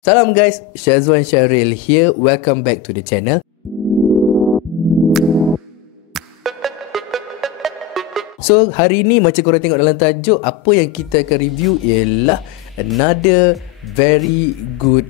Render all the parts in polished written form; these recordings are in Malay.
Salam guys, Syazwan Syaril here. Welcome back to the channel. So hari ni macam korang tengok dalam tajuk, apa yang kita akan review ialah another very good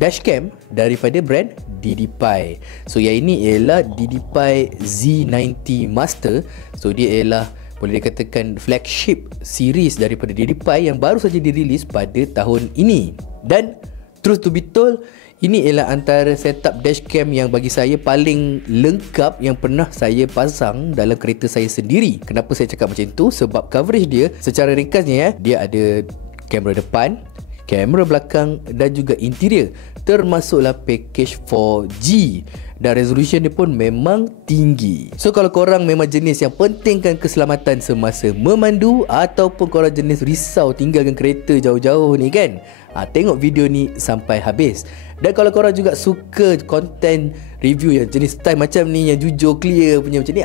dashcam daripada brand DDPi. So yang ini ialah DDPi Z90 Master. So dia ialah boleh dikatakan flagship series daripada DDPi yang baru saja dirilis pada tahun ini. Dan truth to be told, ini ialah antara setup dashcam yang bagi saya paling lengkap yang pernah saya pasang dalam kereta saya sendiri. Kenapa saya cakap macam tu? Sebab coverage dia secara ringkasnya dia ada kamera depan, kamera belakang dan juga interior, termasuklah package 4G, dan resolution dia pun memang tinggi. So kalau korang memang jenis yang pentingkan keselamatan semasa memandu, ataupun korang jenis risau tinggalkan kereta jauh-jauh ni kan, tengok video ni sampai habis. Dan kalau korang juga suka konten review yang jenis style macam ni, yang jujur, clear punya macam ni,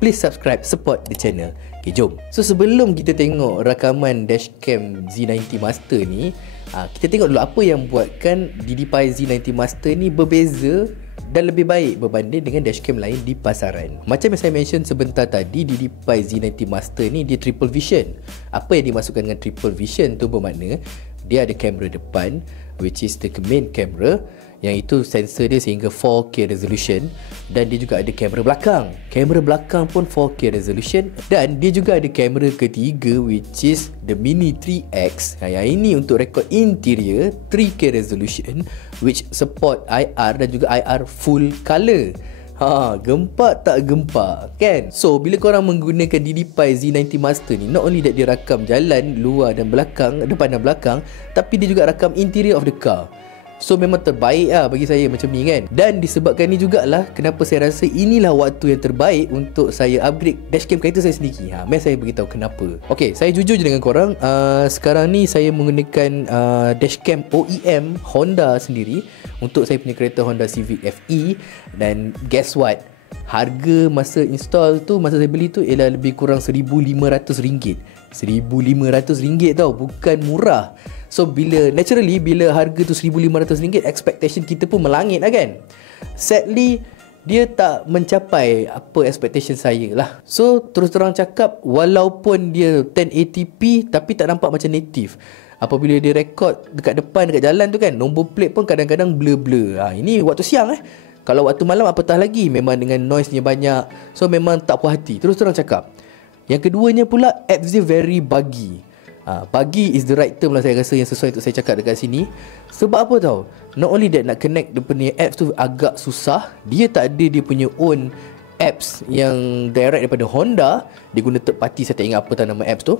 please subscribe, support the channel. Okay, jom. So sebelum kita tengok rakaman dashcam Z90 Master ni, kita tengok dulu apa yang buatkan DDPi Z90 Master ni berbeza dan lebih baik berbanding dengan dashcam lain di pasaran. Macam yang saya mention sebentar tadi, DDPi Z90 Master ni dia triple vision. Apa yang dimaksudkan dengan triple vision tu bermakna dia ada kamera depan, which is the main camera, yang itu sensor dia sehingga 4K resolution, dan dia juga ada kamera belakang. Kamera belakang pun 4K resolution, dan dia juga ada kamera ketiga, which is the Mini 3X. Yang ini untuk rekod interior 3K resolution, which support IR dan juga IR full color. Gempak tak gempak kan? So bila korang menggunakan DDPi Z90 Master ni, not only that dia rakam jalan luar dan belakang, depan dan belakang, tapi dia juga rakam interior of the car. So memang terbaik lah bagi saya macam ni kan. Dan disebabkan ni jugalah kenapa saya rasa inilah waktu yang terbaik untuk saya upgrade dashcam kereta saya sendiri. Mari saya beritahu kenapa. Okay, saya jujur je dengan korang, sekarang ni saya menggunakan dashcam OEM Honda sendiri untuk saya punya kereta Honda Civic FE. Dan guess what? Harga masa install tu, masa saya beli tu ialah lebih kurang RM1,500. RM1,500 tau, bukan murah. So naturally bila harga tu RM1,500, expectation kita pun melangit lah kan. Sadly dia tak mencapai apa expectation saya lah. So terus terang cakap, walaupun dia 1080p tapi tak nampak macam native. Apabila dia rekod dekat depan, dekat jalan tu kan, nombor plate pun kadang-kadang blur-blur. Ini waktu siang Kalau waktu malam apatah lagi, memang dengan noise-nya banyak. So memang tak puas hati, terus terang cakap. Yang keduanya pula, apps dia very buggy. Buggy is the right term lah saya rasa, yang sesuai untuk saya cakap dekat sini. Sebab apa tau? Not only that, nak connect dia punya apps tu agak susah. Dia tak ada dia punya own apps yang direct daripada Honda. Dia guna third party, saya tak ingat apa nama apps tu.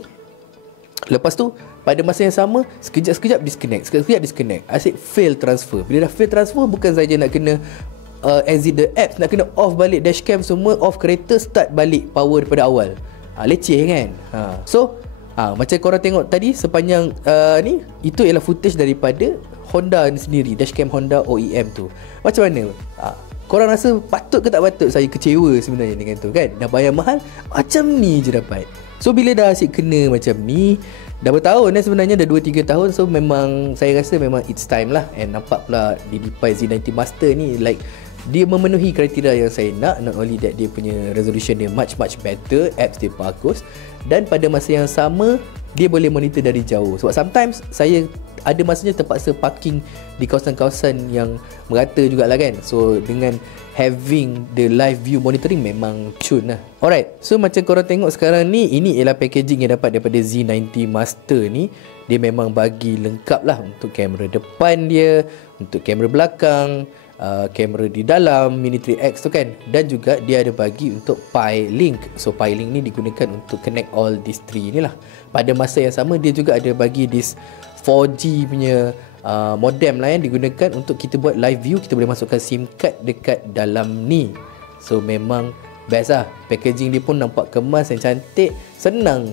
Lepas tu pada masa yang sama, sekejap-sekejap disconnect, sekejap-sekejap disconnect. Asyik fail transfer. Bila dah fail transfer, bukan saja nak kena exit the apps, nak kena off balik dashcam semua, off kereta, start balik power daripada awal. Leceh kan. So macam korang tengok tadi sepanjang ni, itu ialah footage daripada Honda ni sendiri, dashcam Honda OEM tu. Macam mana? Korang rasa patut ke tak patut saya kecewa sebenarnya dengan tu kan? Dah bayar mahal, macam ni je dapat. So bila dah asyik kena macam ni, dah bertahun sebenarnya, dah 2-3 tahun. So memang saya rasa memang it's time lah. And nampak pula DDPi Z90 Master ni like dia memenuhi kriteria yang saya nak. Not only that, dia punya resolution dia much better, apps dia bagus, dan pada masa yang sama dia boleh monitor dari jauh. Sebab sometimes saya ada masanya terpaksa parking di kawasan-kawasan yang merata jugalah kan. So dengan having the live view monitoring memang cun lah. Alright, so macam korang tengok sekarang ni, ini ialah packaging yang dapat daripada Z90 Master ni. Dia memang bagi lengkap lah untuk kamera depan dia, untuk kamera belakang, kamera di dalam Mini 3X tu kan, dan juga dia ada bagi untuk Pi Link. So Pi Link ni digunakan untuk connect all these three ni lah. Pada masa yang sama, dia juga ada bagi this 4G punya modem lah yang digunakan untuk kita buat live view. Kita boleh masukkan SIM card dekat dalam ni. So memang best lah. Packaging dia pun nampak kemas yang cantik, senang.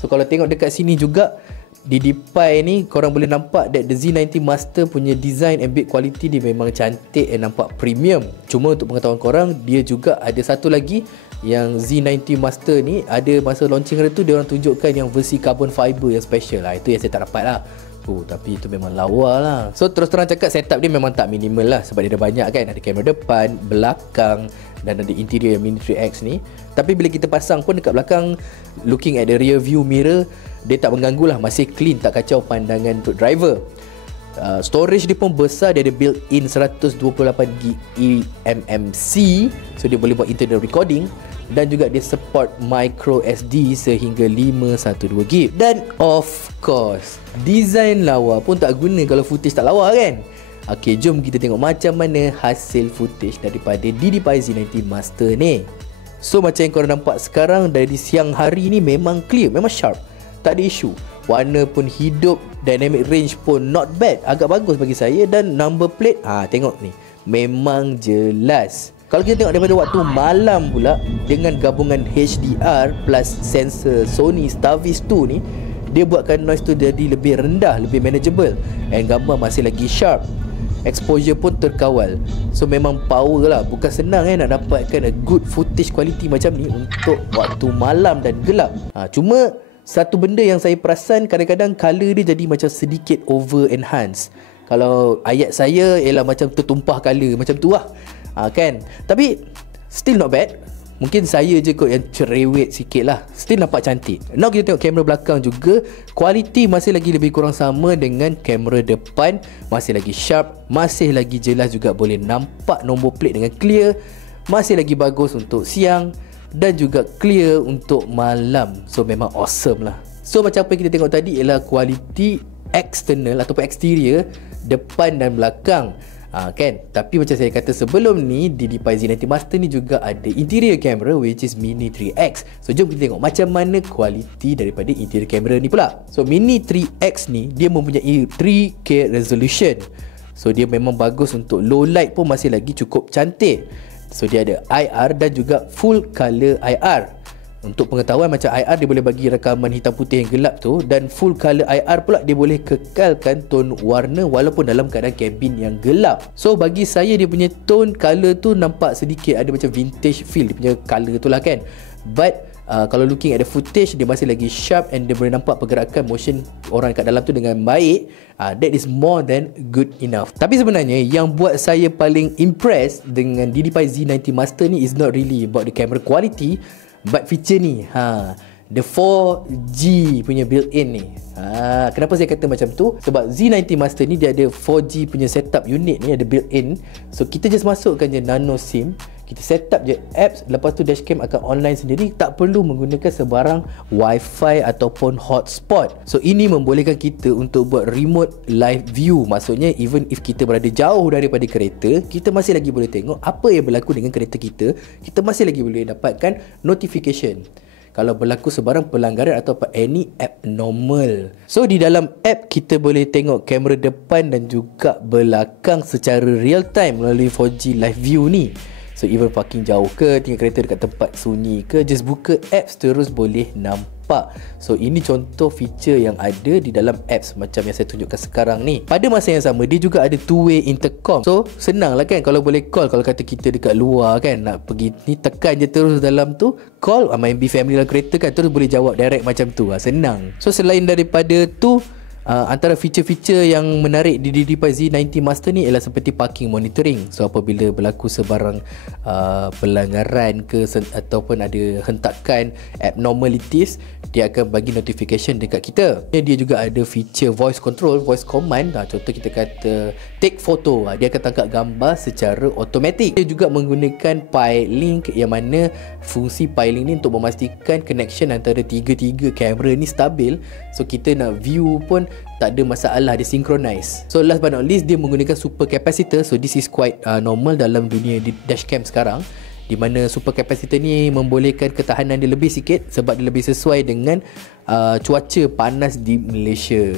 So kalau tengok dekat sini juga, DDPi ni korang boleh nampak that the Z90 Master punya design and build quality dia memang cantik and nampak premium. Cuma untuk pengetahuan korang, dia juga ada satu lagi yang Z90 Master ni, ada masa launching hari tu dia orang tunjukkan yang versi carbon fiber yang special lah. Itu yang saya tak dapat lah. Oh, tapi itu memang lawa lah. So terus terang cakap, setup dia memang tak minimal lah, sebab dia ada banyak kan. Ada kamera depan, belakang dan ada interior yang Mini 3X ni. Tapi bila kita pasang pun dekat belakang, looking at the rear view mirror, dia tak mengganggu lah, masih clean, tak kacau pandangan untuk driver. Storage dia pun besar, dia ada built-in 128GB eMMC, so dia boleh buat internal recording. Dan juga dia support micro SD sehingga 512GB. Dan of course, design lawa pun tak guna kalau footage tak lawa kan. Okay, jom kita tengok macam mana hasil footage daripada DDPi Z90 Master ni. So macam yang korang nampak sekarang, dari siang hari ni memang clear, memang sharp, tak ada isu. Warna pun hidup, dynamic range pun not bad, agak bagus bagi saya. Dan number plate, tengok ni, memang jelas. Kalau kita tengok daripada waktu malam pula, dengan gabungan HDR plus sensor Sony Starvis 2 ni, dia buatkan noise tu jadi lebih rendah, lebih manageable, and gambar masih lagi sharp. Exposure pun terkawal. So memang power lah. Bukan senang nak dapatkan a good footage quality macam ni untuk waktu malam dan gelap. Cuma satu benda yang saya perasan, kadang-kadang color dia jadi macam sedikit over enhance. Kalau ayat saya ialah macam tertumpah color, macam tu lah. Kan. Tapi still not bad. Mungkin saya je kot yang cerewet sikit lah. Still nampak cantik. Now kita tengok kamera belakang juga. Quality masih lagi lebih kurang sama dengan kamera depan. Masih lagi sharp, masih lagi jelas juga, boleh nampak nombor plate dengan clear. Masih lagi bagus untuk siang dan juga clear untuk malam. So memang awesome lah. So macam apa yang kita tengok tadi ialah quality external ataupun exterior, depan dan belakang. Kan. Tapi macam saya kata sebelum ni, DDPi Z90 Master ni juga ada interior camera which is Mini 3X. So jom kita tengok macam mana kualiti daripada interior camera ni pula. So Mini 3X ni dia mempunyai 3K resolution. So dia memang bagus untuk low light pun masih lagi cukup cantik. So dia ada IR dan juga full color IR. Untuk pengetahuan, macam IR dia boleh bagi rakaman hitam putih yang gelap tu, dan full color IR pula dia boleh kekalkan tone warna walaupun dalam keadaan kabin yang gelap. So bagi saya dia punya tone color tu nampak sedikit ada macam vintage feel dia punya color tu lah kan. But kalau looking at the footage, dia masih lagi sharp and dia boleh nampak pergerakan motion orang kat dalam tu dengan baik. That is more than good enough. Tapi sebenarnya yang buat saya paling impressed dengan DDPi Z90 Master ni is not really about the camera quality, but feature ni, the 4G punya built-in ni. Kenapa saya kata macam tu? Sebab Z90 Master ni dia ada 4G punya setup unit ni, ada built-in. So kita just masukkan je nano SIM, kita set up je apps, lepas tu dashcam akan online sendiri, tak perlu menggunakan sebarang wifi ataupun hotspot. So ini membolehkan kita untuk buat remote live view. Maksudnya even if kita berada jauh daripada kereta, kita masih lagi boleh tengok apa yang berlaku dengan kereta kita. Kita masih lagi boleh dapatkan notification kalau berlaku sebarang pelanggaran atau any abnormal. So di dalam app kita boleh tengok kamera depan dan juga belakang secara real time melalui 4G live view ni. So even parking jauh ke, tinggal kereta dekat tempat sunyi ke, just buka apps terus boleh nampak. So ini contoh feature yang ada di dalam apps macam yang saya tunjukkan sekarang ni. Pada masa yang sama, dia juga ada two-way intercom. So senang lah kan kalau boleh call. Kalau kata kita dekat luar kan, nak pergi ni, tekan je terus dalam tu, call, main be family dalam kereta kan, terus boleh jawab direct macam tu. Senang. So selain daripada tu, antara feature-feature yang menarik di DDPi Z90 Master ni ialah seperti parking monitoring. So apabila berlaku sebarang pelanggaran ke ataupun ada hentakan abnormalities, dia akan bagi notification dekat kita. Dia juga ada feature voice control, voice command. Contoh kita kata take photo, dia akan tangkap gambar secara automatik. Dia juga menggunakan Pi Link, yang mana fungsi Pi Link ni untuk memastikan connection antara tiga-tiga kamera ni stabil. So kita nak view pun tak ada masalah, dia synchronize. So last but not least, dia menggunakan super capacitor. So this is quite normal dalam dunia dashcam sekarang, di mana super capacitor ni membolehkan ketahanan dia lebih sikit sebab dia lebih sesuai dengan cuaca panas di Malaysia.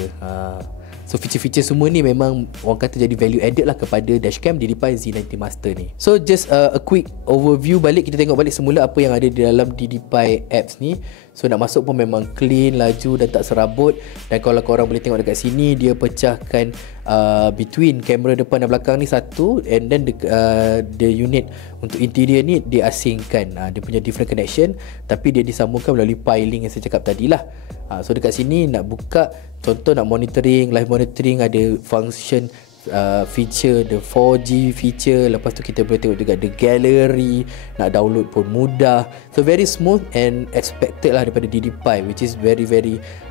So feature-feature semua ni memang orang kata jadi value added lah kepada dashcam DDPi Z90 Master ni. So just a quick overview balik, kita tengok balik semula apa yang ada di dalam DDPi apps ni. So nak masuk pun memang clean, laju dan tak serabut. Dan kalau korang boleh tengok dekat sini, dia pecahkan between kamera depan dan belakang ni satu, and then the unit untuk interior ni dia asingkan. Dia punya different connection, tapi dia disambungkan melalui piling yang saya cakap tadi lah. So dekat sini nak buka, contoh nak monitoring, live monitoring, ada function feature the 4G feature. Lepas tu kita boleh tengok juga the gallery, nak download pun mudah. So very smooth and expected lah daripada DidiPi, which is very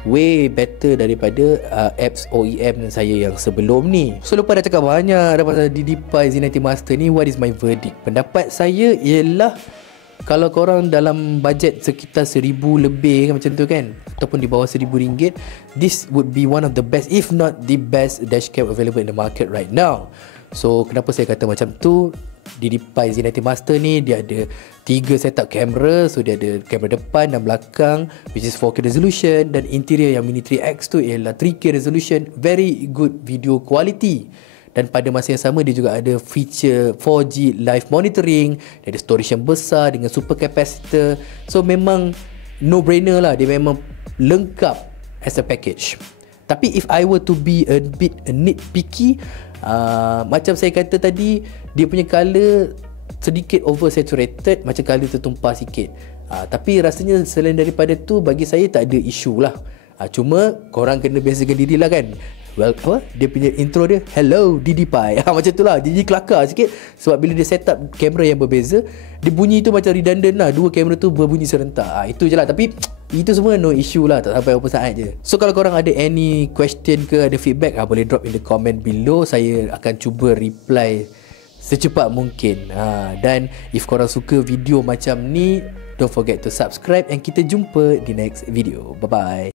way better daripada apps OEM saya yang sebelum ni. So lepas dah cakap banyak dah pasal DidiPi Z90 Master ni, what is my verdict? Pendapat saya ialah kalau korang dalam bajet sekitar 1000 lebih kan, macam tu kan, ataupun di bawah RM1000, this would be one of the best, if not the best dashcam available in the market right now. So kenapa saya kata macam tu? DidiPi Z90 Master ni dia ada 3 setup kamera. So dia ada kamera depan dan belakang, which is 4K resolution, dan interior yang Mini 3X tu ialah 3K resolution, very good video quality. Dan pada masa yang sama dia juga ada feature 4G live monitoring, dia ada storage yang besar dengan super capacitor. So memang no brainer lah, dia memang lengkap as a package. Tapi if I were to be a bit nitpicky, macam saya kata tadi, dia punya colour sedikit oversaturated, macam colour tertumpah sikit. Tapi rasanya selain daripada tu, bagi saya tak ada isu lah. Cuma korang kena biasakan diri lah kan. Well, dia punya intro dia, hello DidiPi, macam tu lah, jadi kelakar sikit. Sebab bila dia set up kamera yang berbeza, dia bunyi tu macam redundant lah, dua kamera tu berbunyi serentak. Itu je lah, tapi itu semua no issue lah, tak sampai berapa saat je. So kalau korang ada any question ke, ada feedback, boleh drop in the comment below. Saya akan cuba reply secepat mungkin. Dan if korang suka video macam ni, don't forget to subscribe, and kita jumpa di next video. Bye bye.